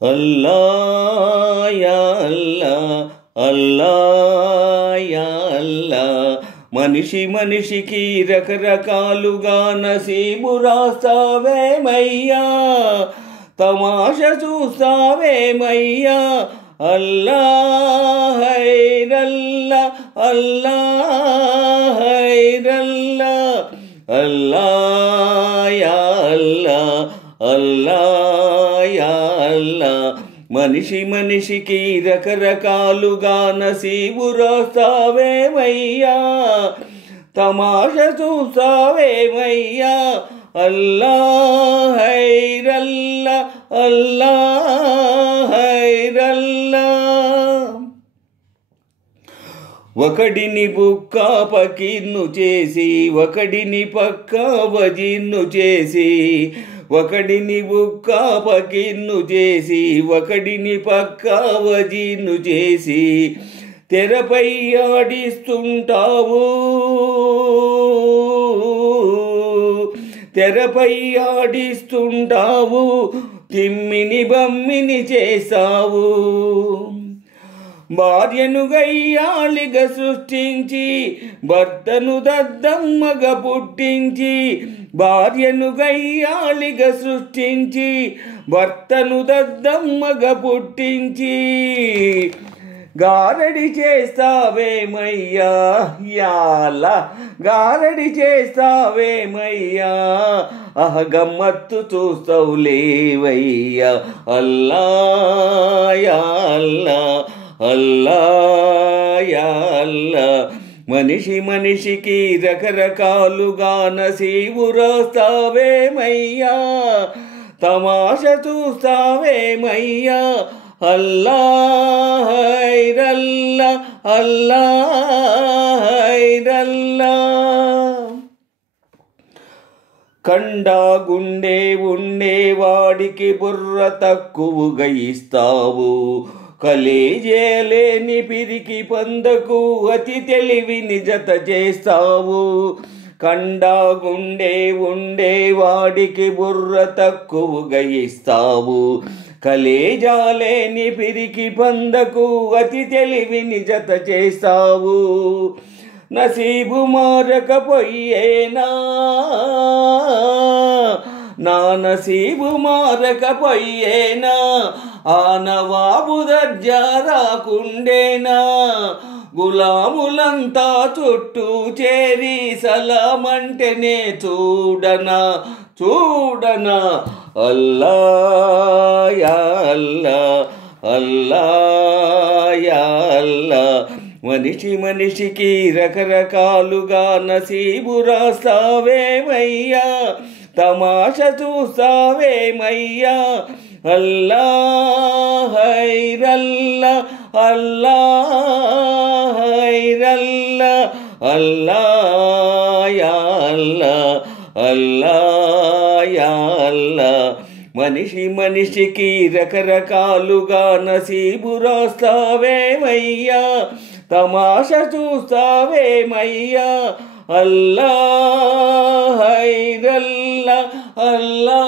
అల్లా yeah అల్లా, అల్లా yeah అల్లా. మనిషి మనిషికి రకరకాలుగా నసీబు రాస్తావేమయ్యా, తమాష చూస్తావేమయ్యా. అల్లా హైరల్లా, అల్లా హైరల్లా, అల్లా యా అల్లా, అల్లా యా అల్లా. మనిషి మనిషికి రకరకాలుగా నసీబు రాస్తావేమయ్యా, తమాష చూస్తావేమయ్యా. అల్లా హైరల్లా, అల్లా హైరల్లా. ఒకడిని బుక్కా పకీర్ను చేసి, ఒకడిని పక్కా వజీర్ను చేసి, ఒకడిని బుక్కా పకీర్ను చేసి, ఒకడిని పక్కా వజీర్ను చేసి తెరపై ఆడిస్తుంటావు, తెరపై ఆడిస్తుంటావు, తిమ్మిని బమ్మిని చేసావు. భార్యను గయ్యాళిగా సృష్టించి, భర్తను దద్దమ్మగా పుట్టించి, భార్యను గయ్యాళిగా సృష్టించి, భర్తను దద్దమ్మగా పుట్టించి గారడి చేస్తావేమయ్యా యాలా, గారడి చేస్తావేమయ్యా. గమ్మత్తు చూస్తావులేవయ్యా. అల్లా యా అల్లా, అల్లా యా అల్లా. మనిషి మనిషికి రకరకాలుగా నసీబు రాస్తావేమయ్యా, తమాష చూస్తావేమయ్యా. అల్లా హైరల్లా, అల్లా హైరల్లా. కండా గుండె ఉండేవాడికి బుర్ర తక్కువగా ఇస్తావు, కలేజేలేని పిరికి పందకు అతి తెలివిని జత చేస్తావు. కండా గుండె ఉండేవాడికి బుర్ర తక్కువగా ఇస్తావు, కలేజాలేని పిరికి పందకు అతి తెలివిని జత చేస్తావు. నసీబు మారకపోయేనా, నా నసీబు మారకపోయేనా, ఆ నవాబు దర్జా రాకుండేనా. గులాములంతా చుట్టూ చేరి సలామంటేనే చూడనా, చూడనా. అల్లా యా అల్లా, అల్లా యా అల్లా. మనిషి మనిషికి రకరకాలుగా నసీబు రాస్తావేమయ్యా, తమాష చూస్తావేమయ్యా. అల్లా హైరల్లా, అల్లా హైరల్లా, అల్లా యా అల్లా, అల్లా యా అల్లా. మనిషి మనిషికి రకరకాలుగా నసీబు రాస్తావేమయ్యా, తమాష చూస్తావేమయ్యా. అల్లా హైరల్లా, అల్లా